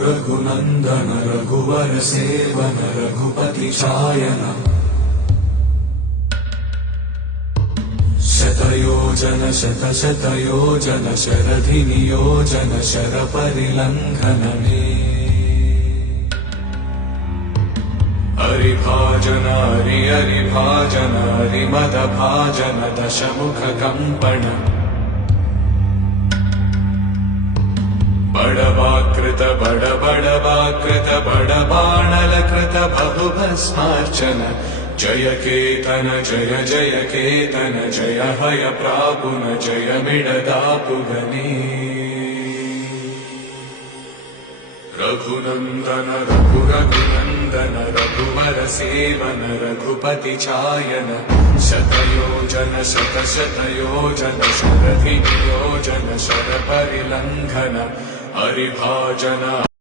रघुनन्दन रघुवर सेवन रघुपति चायन शतयोजन शतशतयोजन शरधि नियोजन शरपरिलङ्घनने हरिभाजन हरिभाजन हरिमदभाजन दशमुखकम्पण बडवाकृत बडवाकृत बडबाणलकृत बहुभस्मार्चन जय केतन जय जय केतन जय हय प्रापुन जय मिडदापुगने रघुनन्दन रघुनन्दन रघुवर सेवन रघुपति चायन शतयोजन शतशतयोजन शरधि नियोजन शरपरिलङ्घन हरिभाजन